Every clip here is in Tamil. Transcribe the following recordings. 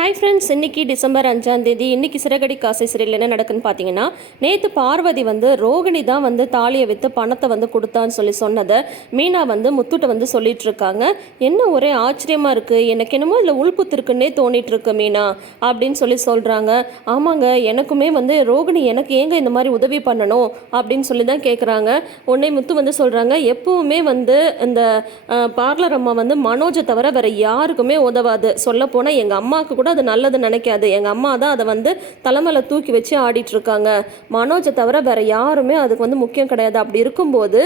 ஹாய் ஃப்ரெண்ட்ஸ் இன்னைக்கு டிசம்பர் அஞ்சாம் தேதி இன்னைக்கு சிறகடி காசை சிறையில் என்ன நடக்குன்னு பார்த்தீங்கன்னா நேற்று பார்வதி வந்து ரோகிணி தான் வந்து தாலியை விற்று பணத்தை வந்து கொடுத்தான்னு சொல்லி சொன்னதை மீனா வந்து முத்துட்ட வந்து சொல்லிட்டு இருக்காங்க. என்ன ஒரே ஆச்சரியமாக இருக்குது எனக்கு என்னமோ இதில் உள்புத்து இருக்குன்னே தோணிட்டு இருக்கு மீனா அப்படின்னு சொல்லி சொல்கிறாங்க ஆமாங்க எனக்குமே வந்து ரோகிணி எனக்கு ஏங்க இந்த மாதிரி உதவி பண்ணணும்? அப்படின்னு சொல்லி தான் கேட்குறாங்க உடனே முத்து வந்து சொல்கிறாங்க எப்பவுமே வந்து இந்த பார்லர் அம்மா வந்து மனோஜை தவிர வேறு யாருக்குமே உதவாது. சொல்லப்போனால் எங்கள் அம்மாவுக்கு கூட அது நல்லது நினைக்காது. எங்கள் அம்மா தான் அதை வந்து தலைமையில் தூக்கி வச்சு ஆடிட்டுருக்காங்க. மனோஜை தவிர வேறு யாருமே அதுக்கு வந்து முக்கியம் கிடையாது. அப்படி இருக்கும்போது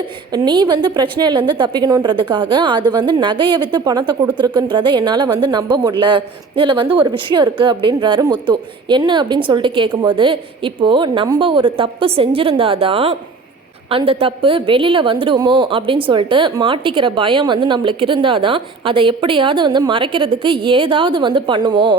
நீ வந்து பிரச்சனையிலேருந்து தப்பிக்கணுன்றதுக்காக அது வந்து நகையை விற்று பணத்தை கொடுத்துருக்குன்றதை என்னால் வந்து நம்ப முடியல. இதில் வந்து ஒரு விஷயம் இருக்குது அப்படின்றாரு முத்து. என்ன அப்படின்னு சொல்லிட்டு கேட்கும்போது இப்போது நம்ம ஒரு தப்பு செஞ்சிருந்தாதான் அந்த தப்பு வெளியில் வந்துடுமோ அப்படின்னு சொல்லிட்டு மாட்டிக்கிற பயம் வந்து நம்மளுக்கு இருந்தால் தான் அதை எப்படியாவது வந்து மறைக்கிறதுக்கு ஏதாவது வந்து பண்ணுவோம்.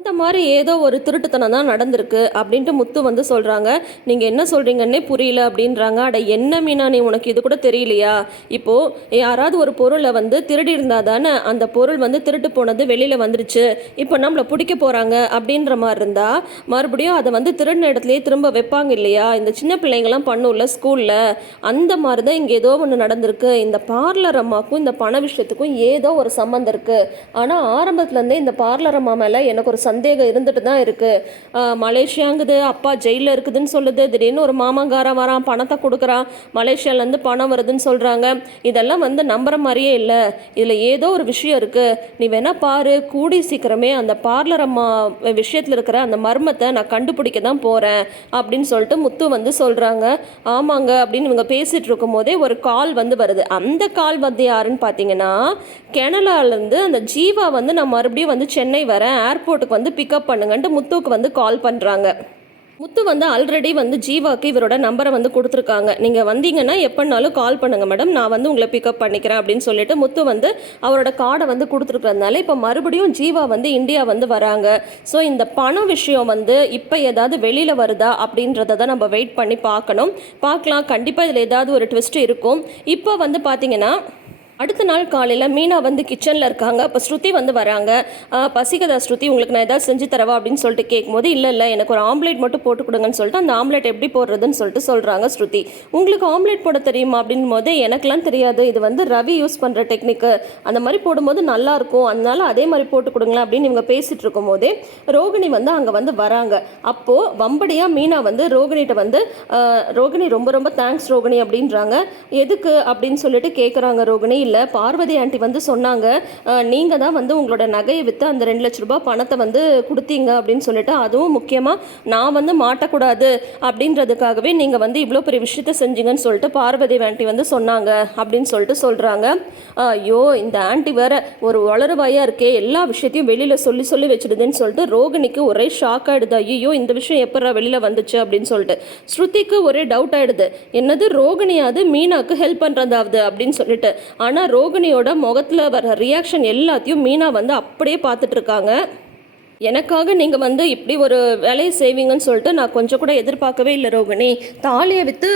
இந்த மாதிரி ஏதோ ஒரு திருட்டுத்தனம் தான் நடந்திருக்கு அப்படின்ட்டு முத்து வந்து சொல்கிறாங்க நீங்கள் என்ன சொல்கிறீங்கன்னே புரியல அப்படின்றாங்க. அட என்ன மீனா நீ உனக்கு இது கூட தெரியலையா? இப்போது யாராவது ஒரு பொருளை வந்து திருடி இருந்தால் தானே அந்த பொருள் வந்து திருட்டு போனது வெளியில் வந்துருச்சு. இப்போ நம்மளை பிடிக்க போகிறாங்க அப்படின்ற மாதிரி இருந்தால் மறுபடியும் அதை வந்து திருடின இடத்துலையே திரும்ப வைப்பாங்க இல்லையா? இந்த சின்ன பிள்ளைங்களாம் பண்ணும்ல ஸ்கூலில். அந்த மாதிரி தான் இங்கே ஏதோ ஒன்று நடந்திருக்கு. இந்த பார்லர் அம்மாக்கும் இந்த பண விஷயத்துக்கும் ஏதோ ஒரு சம்மந்தம் இருக்குது ஆனால் ஆரம்பத்துலேருந்தே இந்த பார்லர் அம்மா மேலே எனக்கு ஒரு சந்தேகம் இருந்துட்டு தான் இருக்குது மலேசியாங்குது அப்பா ஜெயிலில் இருக்குதுன்னு சொல்லுது. திடீர்னு ஒரு மாமங்காரன் வரான் பணத்தை கொடுக்குறான். மலேசியாவிலேருந்து பணம் வருதுன்னு சொல்கிறாங்க இதெல்லாம் வந்து நம்புற மாதிரியே இல்லை. இதில் ஏதோ ஒரு விஷயம் இருக்குது நீ வேணா பாரு. கூடி சீக்கிரமே அந்த பார்லர் அம்மா விஷயத்தில் இருக்கிற அந்த மர்மத்தை நான் கண்டுபிடிக்க தான் போகிறேன் அப்படின்னு சொல்லிட்டு முத்து வந்து சொல்கிறாங்க ஆமாங்க அப்படின்னு இவங்க பேசிகிட்டு இருக்கும் போதே ஒரு கால் வந்து வருது. அந்த கால் வந்து யாருன்னு பார்த்தீங்கன்னா கெனலாலேருந்து அந்த ஜீவா வந்து நான் மறுபடியும் வந்து சென்னை வரேன். ஏர்போர்ட்டுக்கு வந்து வந்து பிக்கப் பண்ணுங்கன்ட்டு முத்துவுக்கு வந்து கால் பண்ணுறாங்க முத்து வந்து ஆல்ரெடி வந்து ஜீவாக்கு இவரோட நம்பரை வந்து கொடுத்துருக்காங்க. நீங்கள் வந்தீங்கன்னா எப்போனாலும் கால் பண்ணுங்க மேடம் நான் வந்து உங்களை பிக்கப் பண்ணிக்கிறேன் அப்படின்னு சொல்லிட்டு முத்து வந்து அவரோட கார்டை வந்து கொடுத்துருக்கறதுனால இப்போ மறுபடியும் ஜீவா வந்து இந்தியா வந்து வராங்க. ஸோ இந்த பண விஷயம் வந்து இப்போ ஏதாவது வெளியில் வருதா அப்படின்றத தான் நம்ம வெயிட் பண்ணி பார்க்கணும். பார்க்கலாம். கண்டிப்பாக இதில் ஏதாவது ஒரு ட்விஸ்ட் இருக்கும். இப்போ வந்து பார்த்தீங்கன்னா அடுத்த நாள் காலையில் மீனா வந்து கிச்சனில் இருக்காங்க. அப்போ ஸ்ருதி வந்து வராங்க. பசிகதா ஸ்ருதி? உங்களுக்கு நான் ஏதாவது செஞ்சு தரவா? அப்படின்னு சொல்லிட்டு கேட்கும்போது இல்லை இல்லை எனக்கு ஒரு ஆம்லேட் மட்டும் போட்டு கொடுங்கன்னு சொல்லிட்டு அந்த ஆம்லேட் எப்படி போடுறதுன்னு சொல்லிட்டு சொல்கிறாங்க ஸ்ருதி. உங்களுக்கு ஆம்லேட் போட தெரியுமா? அப்படின் போது எனக்கெல்லாம் தெரியாது. இது வந்து ரவி யூஸ் பண்ணுற டெக்னிக்கு அந்த மாதிரி போடும்போது நல்லாயிருக்கும் அதனால அதே மாதிரி போட்டு கொடுங்களேன் அப்படின்னு இவங்க பேசிகிட்டு இருக்கும்போதே ரோகிணி வந்து அங்கே வந்து வராங்க. அப்போது வம்படியாக மீனா வந்து ரோகிணிகிட்ட வந்து ரோகிணி ரொம்ப ரொம்ப தேங்க்ஸ் ரோகிணி அப்படின்றாங்க. எதுக்கு? அப்படின்னு சொல்லிட்டு கேட்குறாங்க ரோகிணி. இல்லை பார்வதி ஆண்டி வந்து சொன்னாங்க நீங்கள் தான் வந்து உங்களோட நகையை விற்று அந்த ரெண்டு லட்ச ரூபாய் பணத்தை வந்து கொடுத்தீங்க அப்படின்னு சொல்லிட்டு அதுவும் முக்கியமாக நான் வந்து மாட்டக்கூடாது அப்படின்றதுக்காகவே நீங்கள் வந்து இவ்வளோ பெரிய விஷயத்த செஞ்சீங்கன்னு சொல்லிட்டு பார்வதி ஆண்டி வந்து சொன்னாங்க அப்படின்னு சொல்லிட்டு சொல்கிறாங்க ஐயோ இந்த ஆண்டி வேற ஒரு வளருவாயாக இருக்கே எல்லா விஷயத்தையும் வெளியில் சொல்லி சொல்லி வச்சிடுதுன்னு சொல்லிட்டு ரோகிணிக்கு ஒரே ஷாக் ஆகிடுது ஐயோ இந்த விஷயம் எப்படா வெளியில் வந்துச்சு? அப்படின்னு சொல்லிட்டு. ஸ்ருதிக்கு ஒரே டவுட் ஆகிடுது என்னது ரோகிணியாவது மீனாக்கு ஹெல்ப் பண்ணுறதாவது அப்படின்னு சொல்லிட்டு. ஆனால் ரோகிணியோட முகத்தில் வர ரியாக்ஷன் எல்லாத்தையும் மீனா வந்து அப்படியே பார்த்துட்ருக்காங்க எனக்காக நீங்கள் வந்து இப்படி ஒரு வேலையை செய்வீங்கன்னு சொல்லிட்டு நான் கொஞ்சம் கூட எதிர்பார்க்கவே இல்லை ரோகிணி. தாலியை விற்று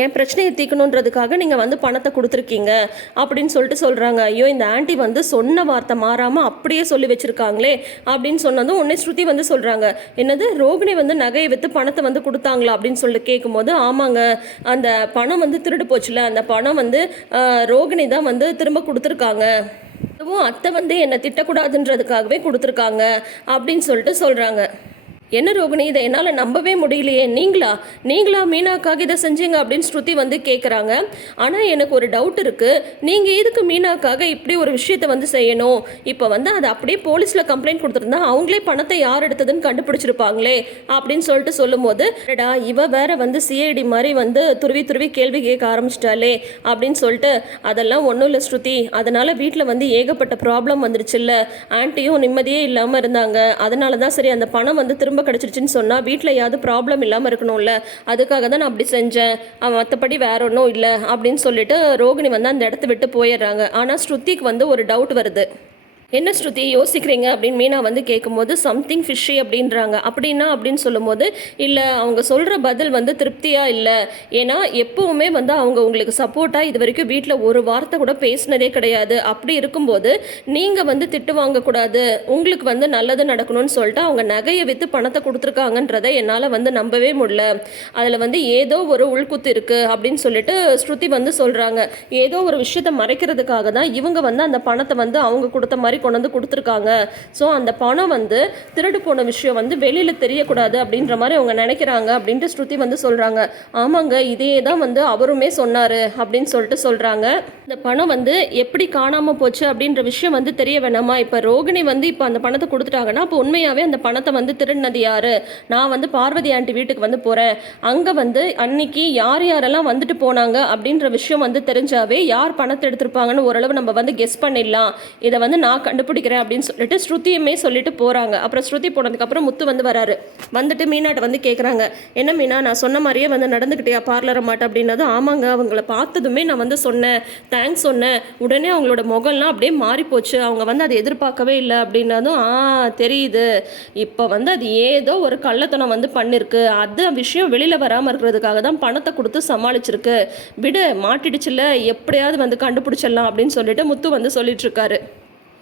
என் பிரச்சனையை தீர்க்கணுன்றதுக்காக நீங்கள் வந்து பணத்தை கொடுத்துருக்கீங்க அப்படின்னு சொல்லிட்டு சொல்கிறாங்க ஐயோ இந்த ஆண்டி வந்து சொன்ன வார்த்தை மாறாமல் அப்படியே சொல்லி வச்சுருக்காங்களே அப்படின்னு சொன்னதும் உன்னை ஸ்ருதி வந்து சொல்கிறாங்க என்னது? ரோகிணி வந்து நகையை விற்று பணத்தை வந்து கொடுத்தாங்களா அப்படின்னு சொல்லிட்டு கேட்கும்போது ஆமாங்க. அந்த பணம் வந்து திருடு போச்சுல. அந்த பணம் வந்து ரோகிணி தான் வந்து திரும்ப கொடுத்துருக்காங்க. அத்தை வந்து என்னை திட்டக்கூடாதுன்றதுக்காகவே கொடுத்துருக்காங்க அப்படின்னு சொல்லிட்டு சொல்கிறாங்க என்ன ரோகிணி இதை என்னால் நம்பவே முடியலையே. நீங்களா? நீங்களா மீனாக்காக இதை செஞ்சீங்க அப்படின்னு ஸ்ருதி வந்து கேட்குறாங்க ஆனால் எனக்கு ஒரு டவுட் இருக்குது நீங்கள் எதுக்கு மீனாக்காக இப்படி ஒரு விஷயத்தை வந்து செய்யணும்? இப்போ வந்து அதை அப்படியே போலீஸில் கம்ப்ளைண்ட் கொடுத்துருந்தா அவங்களே பணத்தை யார் எடுத்ததுன்னு கண்டுபிடிச்சிருப்பாங்களே அப்படின்னு சொல்லிட்டு சொல்லும்போது டா இவ வேற வந்து சிஐடி மாதிரி வந்து துருவி துருவி கேள்வி கேட்க ஆரம்பிச்சிட்டாலே அப்படின்னு சொல்லிட்டு அதெல்லாம் ஒன்றும் இல்லை ஸ்ருதி. அதனால் வீட்டில் வந்து ஏகப்பட்ட ப்ராப்ளம் வந்துருச்சுல்ல. ஆன்ட்டியும் நிம்மதியே இல்லாமல் இருந்தாங்க. அதனால தான் சரி அந்த பணம் வந்து திரும்ப கிடச்சிருச்சுன்னு சொன்னால் வீட்டில் ஏதாவது ப்ராப்ளம் இல்லாமல் இருக்கணும்ல. அதுக்காக தான் நான் அப்படி செஞ்சேன். அவன் மற்றபடி வேற ஒன்றும் இல்லை அப்படின்னு சொல்லிட்டு ரோகிணி வந்து அந்த இடத்த விட்டு போயிடுறாங்க. ஆனால் ஸ்ருதிக்கு வந்து ஒரு டவுட் வருது. என்ன ஸ்ருதி யோசிக்கிறீங்க அப்படின்னு மீனா வந்து கேட்கும்போது சம்திங் ஃபிஷ்ஷி அப்படின்றாங்க. அப்படின்னா அப்படின்னு சொல்லும்போது இல்லை அவங்க சொல்கிற பதில் வந்து திருப்தியாக இல்லை. ஏன்னா எப்போவுமே வந்து அவங்க உங்களுக்கு சப்போர்ட்டாக இது வரைக்கும் வீட்டில் ஒரு வார்த்தை கூட பேசினதே கிடையாது. அப்படி இருக்கும்போது நீங்கள் வந்து திட்டு வாங்கக்கூடாது. உங்களுக்கு வந்து நல்லது நடக்கணும்னு சொல்லிட்டு அவங்க நகையை விற்று பணத்தை கொடுத்துருக்காங்கன்றதை என்னால் வந்து நம்பவே முடியல. அதில் வந்து ஏதோ ஒரு உள்குத்து இருக்குது அப்படின்னு சொல்லிட்டு ஸ்ருதி வந்து சொல்கிறாங்க ஏதோ ஒரு விஷயத்தை மறைக்கிறதுக்காக தான் இவங்க வந்து அந்த பணத்தை வந்து அவங்க கொடுத்த மாதிரி கொண்டு வந்து கொடுத்துருக்காங்க. ஸோ அந்த பணம் வந்து திருடு போன விஷயம் வந்து வெளியில் தெரியக்கூடாது அப்படின்ற மாதிரி அவங்க நினைக்கிறாங்க அப்படின்ட்டு ஸ்ருதி வந்து சொல்கிறாங்க ஆமாங்க இதே தான் வந்து அவருமே சொன்னார் அப்படின்னு சொல்லிட்டு சொல்கிறாங்க இந்த பணம் வந்து எப்படி காணாமல் போச்சு அப்படின்ற விஷயம் வந்து தெரிய வேணாமா? இப்போ ரோகிணி வந்து இப்போ அந்த பணத்தை கொடுத்துட்டாங்கன்னா இப்போ உண்மையாகவே அந்த பணத்தை வந்து திருடினது யார்? நான் வந்து பார்வதி ஆண்டி வீட்டுக்கு வந்து போகிறேன் அங்கே வந்து அன்னைக்கு யார் யாரெல்லாம் வந்துட்டு போனாங்க அப்படின்ற விஷயம் வந்து தெரிஞ்சாவே யார் பணத்தை எடுத்திருப்பாங்கன்னு ஓரளவு நம்ம வந்து கெஸ் பண்ணிடலாம். இதை வந்து நான் கண்டுபிடிக்கிறேன் அப்படின்னு சொல்லிட்டு ஸ்ருதியுமே சொல்லிட்டு போகிறாங்க அப்புறம் ஸ்ருதி போனதுக்கப்புறம் முத்து வந்து வராரு. வந்துட்டு மீனாட்ட வந்து கேட்குறாங்க என்ன மீனா நான் சொன்ன மாதிரியே வந்து நடந்துக்கிட்டியா பார்லரை மாட்டேன் அப்படின்னதும் ஆமாங்க அவங்கள பார்த்ததுமே நான் வந்து சொன்னேன். தேங்க்ஸ் சொன்னேன். உடனே அவங்களோட முகம்லாம் அப்படியே மாறி போச்சு அவங்க வந்து அதை எதிர்பார்க்கவே இல்லை அப்படின்னதும் ஆ தெரியுது. இப்போ வந்து அது ஏதோ ஒரு கள்ளத்தனம் வந்து பண்ணிருக்கு. அது விஷயம் வெளியில் வராமல் இருக்கிறதுக்காக தான் பணத்தை கொடுத்து சமாளிச்சிருக்கு. விடு மாட்டிடுச்சுல எப்படியாவது வந்து கண்டுபிடிச்சிடலாம் அப்படின்னு சொல்லிட்டு முத்து வந்து சொல்லிட்டு இருக்காரு.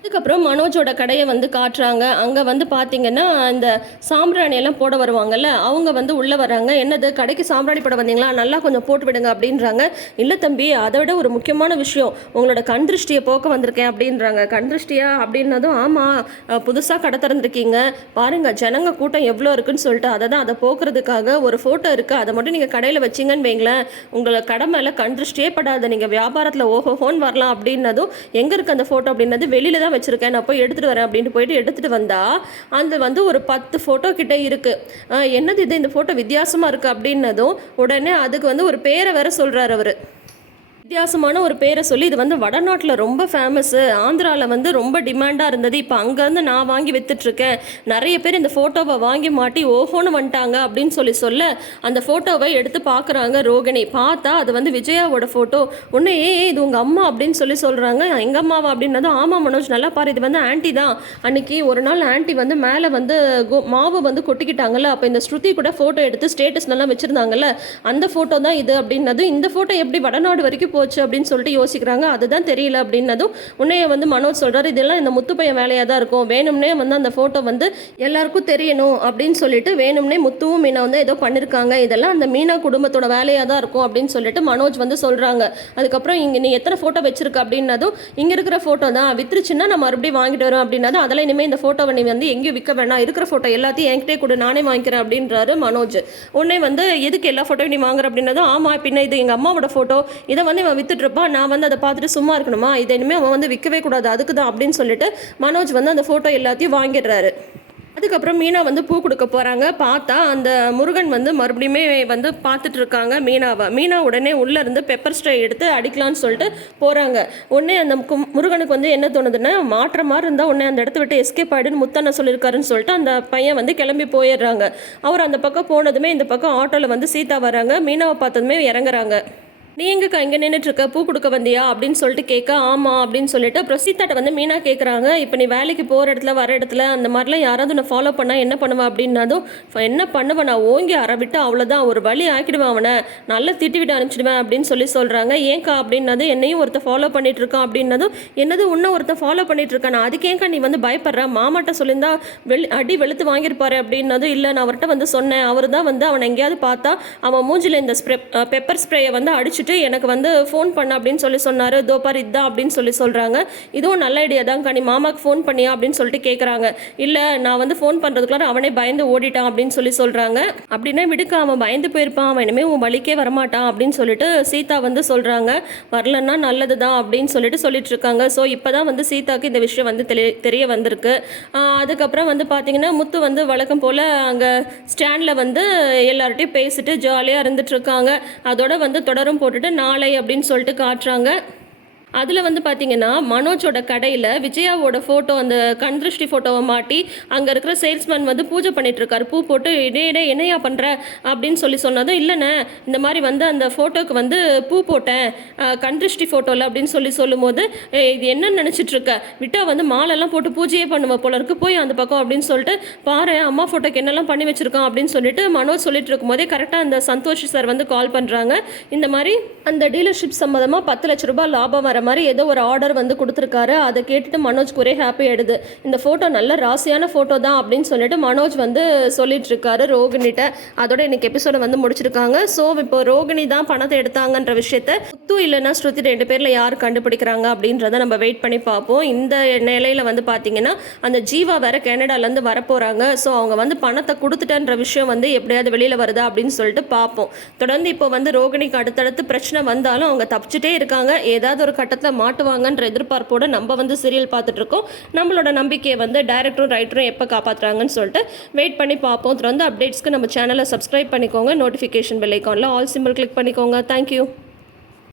அதுக்கப்புறம் மனோஜோட கடையை வந்து காட்டுறாங்க. அங்கே வந்து பார்த்தீங்கன்னா இந்த சாம்பிராணி எல்லாம் போட வருவாங்கல்ல அவங்க வந்து உள்ளே வராங்க என்னது கடைக்கு சாம்பிராணி போட வந்தீங்களா? நல்லா கொஞ்சம் போட்டு விடுங்க அப்படின்றாங்க. இல்லை தம்பி அதை விட ஒரு முக்கியமான விஷயம் உங்களோட கண் திருஷ்டியை போக்க வந்திருக்கேன் அப்படின்றாங்க. கண் திருஷ்டியா அப்படின்னதும் ஆமாம் புதுசாக கடை திறந்துருக்கீங்க. பாருங்கள் ஜனங்க கூட்டம் எவ்வளோ இருக்குன்னு சொல்லிட்டு அதை தான் அதை போக்குறதுக்காக ஒரு ஃபோட்டோ இருக்குது அதை மட்டும் நீங்கள் கடையில் வச்சிங்கன்னு வைங்களேன் உங்களை கடை மேலே கண் திருஷ்டியே படாது நீங்கள் வியாபாரத்தில் ஓஹோஹோன்னு வரலாம் அப்படின்னதும் எங்கே இருக்குது அந்த ஃபோட்டோ அப்படின்னது? வெளியில் தான் வச்சுருக்கேன். நான் போய் எடுத்துகிட்டு வரேன் அப்படின்ட்டு போயிட்டு எடுத்துகிட்டு வந்தால் அந்த வந்து ஒரு பத்து ஃபோட்டோ கிட்ட இருக்குது என்னது இது? இந்த ஃபோட்டோ வித்தியாசமாக இருக்குது அப்படின்னதும் உடனே அதுக்கு வந்து ஒரு பேரை வேற சொல்கிறார் அவர். வித்தியாசமான ஒரு பேரை சொல்லி இது வந்து வடநாட்டில் ரொம்ப ஃபேமஸ்ஸு ஆந்திராவில் வந்து ரொம்ப டிமாண்டாக இருந்தது. இப்போ அங்கேருந்து நான் வாங்கி வித்துட்ருக்கேன் நிறைய பேர் இந்த ஃபோட்டோவை வாங்கி மாட்டி ஓஹோன்னு வந்துட்டாங்க அப்படின்னு சொல்லி சொல்ல அந்த ஃபோட்டோவை எடுத்து பார்க்குறாங்க ரோகிணி. பார்த்தா அது வந்து விஜயாவோட ஃபோட்டோ ஒன்று ஏ இது உங்கள் அம்மா அப்படின்னு சொல்லி சொல்கிறாங்க எங்கள் அம்மாவா? அப்படின்னதும் ஆமாம் மனோஜ் நல்லா பாரு இது வந்து ஆன்ட்டி தான். அன்னைக்கு ஒரு நாள் ஆன்ட்டி வந்து மேலே வந்து கோ மாவு வந்து கொட்டிக்கிட்டாங்கல்ல. அப்போ இந்த ஸ்ருதி கூட ஃபோட்டோ எடுத்து ஸ்டேட்டஸ்லாம் வச்சுருந்தாங்கல்ல. அந்த ஃபோட்டோ தான் இது அப்படின்னதும் இந்த ஃபோட்டோ எப்படி வடநாடு வரைக்கும் போச்சு அப்படின்னு சொல்லிட்டு யோசிக்கிறாங்க. அதுதான் தெரியல அப்படின்னதும் உன்னைய வந்து மனோஜ் சொல்கிறார் இதெல்லாம் இந்த முத்து பையன் வேலையாக தான் இருக்கும். வேணும்னே வந்து அந்த ஃபோட்டோ வந்து எல்லாருக்கும் தெரியணும் அப்படின்னு சொல்லிட்டு வேணும்னே முத்துவும் மீனா வந்து ஏதோ பண்ணியிருக்காங்க இதெல்லாம் அந்த மீனா குடும்பத்தோட வேலையாக தான் இருக்கும் அப்படின்னு சொல்லிட்டு மனோஜ் வந்து சொல்கிறாங்க அதுக்கப்புறம் இங்கே நீ எத்தனை ஃபோட்டோ வச்சிருக்க அப்படின்னதும் இங்கே இருக்கிற ஃபோட்டோ தான். வித்துருச்சுன்னா நான் மறுபடியும் வாங்கிட்டு வரோம் அப்படின்னதும் அதெல்லாம் இனிமேல் இந்த ஃபோட்டோவை நீ வந்து எங்கேயும் விற்க வேணாம். இருக்கிற ஃபோட்டோ எல்லாத்தையும் என்கிட்டே கொடு. நானே வாங்கிக்கிறேன் அப்படின்றாரு மனோஜ். உடனே வந்து எதுக்கு எல்லா ஃபோட்டோவும் நீ வாங்குற அப்படின்னதும் ஆமாம் பின்ன இது எங்கள் அம்மாவோட ஃபோட்டோ இதை வந்து இவன் வித்துட்ருப்பான் நான் வந்து அதை பார்த்துட்டு சும்மா இருக்கணுமா? இதை இனிமேல் அவன் வந்து விற்கவே கூடாது அதுக்கு தான் அப்படின்னு சொல்லிட்டு மனோஜ் வந்து அந்த ஃபோட்டோ எல்லாத்தையும் வாங்கிடுறாரு. அதுக்கப்புறம் மீனா வந்து பூ கொடுக்க போகிறாங்க பார்த்தா அந்த முருகன் வந்து மறுபடியுமே வந்து பார்த்துட்டு இருக்காங்க மீனாவை. மீனா உடனே உள்ளே இருந்து பெப்பர் ஸ்ட்ரை எடுத்து அடிக்கலான்னு சொல்லிட்டு போகிறாங்க உடனே அந்த முருகனுக்கு வந்து என்ன தோணுதுன்னா மாற்ற மாதிரி இருந்தால் உடனே அந்த இடத்த விட்டு எஸ்கேப் ஆகிடுன்னு முத்தண்ண சொல்லியிருக்காருன்னு சொல்லிட்டு அந்த பையன் வந்து கிளம்பி போயிடுறாங்க. அவர் அந்த பக்கம் போனதுமே இந்த பக்கம் ஆட்டோவில் வந்து சீதா வராங்க. மீனாவை பார்த்ததுமே இறங்குறாங்க. நீ எங்கக்கா இங்கே நின்றுட்டு இருக்க பூ கொடுக்க வந்தியா? அப்படின்னு சொல்லிட்டு கேட்க ஆமாம் அப்படின்னு சொல்லிட்டு. அப்புறம் சீத்தாட்ட வந்து மீனா கேட்குறாங்க இப்போ நீ வேலைக்கு போகிற இடத்துல வர இடத்துல அந்த மாதிரிலாம் யாராவது உன்னை ஃபாலோ பண்ணால் என்ன பண்ணுவா அப்படின்னதும் என்ன பண்ணுவேன் நான் ஓங்கி அறவிட்டு அவ்வளோதான் ஒரு வழி ஆக்கிடுவேன் அவனை. நல்லா திட்டி விட அனுப்பிச்சிடுவேன் அப்படின்னு சொல்லி சொல்கிறாங்க ஏன்கா அப்படின்னது என்னையும் ஒருத்தன் ஃபாலோ பண்ணிட்டு இருக்கான் அப்படின்னதும் என்னது இன்னும் ஒருத்தன் ஃபாலோ பண்ணிட்டு இருக்கான் அதுக்கு நீ வந்து பயப்படுற? மாமாட்ட சொல்லியிருந்தா வெளி அடி வெளுத்து வாங்கியிருப்பாரு. அப்படின்னதும் இல்லை நான் அவர்கிட்ட வந்து சொன்னேன். அவர் தான் வந்து அவனை எங்கேயாவது பார்த்தா அவன் மூஞ்சில இந்த ஸ்ப்ரே பெப்பர் ஸ்ப்ரேயை வந்து அடிச்சுட்டு எனக்கு வந்து ஃபோன் பண்ண அப்படின்னு சொல்லி சொன்னார். தோப்பார் இதுதான் அப்படின்னு சொல்லி சொல்கிறாங்க இதுவும் நல்ல ஐடியா தான் நீ மாமாக்கு ஃபோன் பண்ணியா அப்படின்னு சொல்லிட்டு கேட்குறாங்க இல்லை நான் வந்து ஃபோன் பண்ணுறதுக்குள்ளார அவனே பயந்து ஓடிட்டான் அப்படின்னு சொல்லி சொல்கிறாங்க அப்படின்னா விடுக்க அவன் பயந்து போயிருப்பான். அவன் இனிமேல் உன் வழிக்கே வரமாட்டான் அப்படின்னு சொல்லிட்டு சீதா வந்து சொல்கிறாங்க வரலன்னா நல்லது தான் அப்படின்னு சொல்லிட்டு சொல்லிட்டு இருக்காங்க. ஸோ இப்போ தான் வந்து சீதாக்கு இந்த விஷயம் வந்து தெரிய தெரிய வந்திருக்கு. அதுக்கப்புறம் வந்து பார்த்தீங்கன்னா முத்து வந்து வழக்கம் போல் அங்கே ஸ்டாண்டில் வந்து எல்லார்ட்டையும் பேசிட்டு ஜாலியாக இருந்துட்டு இருக்காங்க. அதோட வந்து தொடரும் போட்டு போட்டுட்டு நாளை அப்படின்னு சொல்லிட்டு காட்டுறாங்க. அதில் வந்து பார்த்தீங்கன்னா மனோஜோட கடையில் விஜயாவோட ஃபோட்டோ அந்த கண் திருஷ்டி ஃபோட்டோவை மாட்டி அங்கே இருக்கிற சேல்ஸ்மேன் வந்து பூஜை பண்ணிட்டு இருக்காரு. பூ போட்டு இடையே இடே என்னையா பண்ணுற அப்படின்னு சொல்லி சொன்னதும் இல்லைண்ணே இந்த மாதிரி வந்து அந்த ஃபோட்டோக்கு வந்து பூ போட்டேன். கண் திருஷ்டி ஃபோட்டோவில் அப்படின்னு சொல்லி சொல்லும்போது இது என்னன்னு நினச்சிட்டு இருக்க? விட்டா வந்து மாலெல்லாம் போட்டு பூஜையே பண்ணுவோம் போல இருக்கு. போய் அந்த பக்கம் அப்படின்னு சொல்லிட்டு பாரு அம்மா ஃபோட்டோக்கு என்னெல்லாம் பண்ணி வச்சிருக்கான் அப்படின்னு சொல்லிட்டு மனோஜ் சொல்லிட்டு இருக்கும்போதே கரெக்டாக அந்த சந்தோஷ் சார் வந்து கால் பண்ணுறாங்க இந்த மாதிரி அந்த டீலர்ஷிப் சம்மந்தமாக பத்து லட்ச ரூபாய் லாபம் வர மாதிரி ஏதோ ஒரு ஆர்டர் வந்து கொடுத்துருக்காரு. அதை கேட்டுட்டு மனோஜ்க்கு ஒரே ஹாப்பி ஆயிடுது. இந்த ஃபோட்டோ நல்ல ராசியான ஃபோட்டோ தான் அப்படின்னு சொல்லிட்டு மனோஜ் வந்து சொல்லிட்டு இருக்காரு ரோகிணிட்ட அதோட இன்னைக்கு எபிசோட வந்து முடிச்சிருக்காங்க. ஸோ இப்போ ரோகிணி தான் பணத்தை எடுத்தாங்கன்ற விஷயத்த முத்து இல்லைன்னா ஸ்ருதி ரெண்டு பேரில் யார் கண்டுபிடிக்கிறாங்க அப்படின்றத நம்ம வெயிட் பண்ணி பார்ப்போம். இந்த நிலையில வந்து பார்த்தீங்கன்னா அந்த ஜீவா வேற கனடாலேருந்து வரப்போகிறாங்க ஸோ அவங்க வந்து பணத்தை கொடுத்துட்டன்ற விஷயம் வந்து எப்படியாவது வெளியில் வருதா அப்படின்னு சொல்லிட்டு பார்ப்போம். தொடர்ந்து இப்போ வந்து ரோகிணிக்கு அடுத்தடுத்து பிரச்சனை வந்தாலும் அவங்க தப்பிச்சுட்டே இருக்காங்க. ஏதாவது ஒரு கட்டத்தில் மாட்டுவாங்கன்ற எதிர்பார்ப்போட நம்ம வந்து சீரியல் பார்த்துட்ருக்கோம். நம்மளோட நம்பிக்கையை வந்து டைரக்டரும் ரைட்டரும் எப்போ காப்பாற்றுறாங்கன்னு சொல்லிட்டு வெயிட் பண்ணி பார்ப்போம். தொடர்ந்து அப்டேட்ஸ்க்கு நம்ம சேனலை சப்ஸ்கிரைப் பண்ணிக்கோங்க. நோட்டிஃபிகேஷன் பெல் ஐக்கானில் ஆல் சிம்பிள் கிளிக் பண்ணிக்கோங்க. Thank you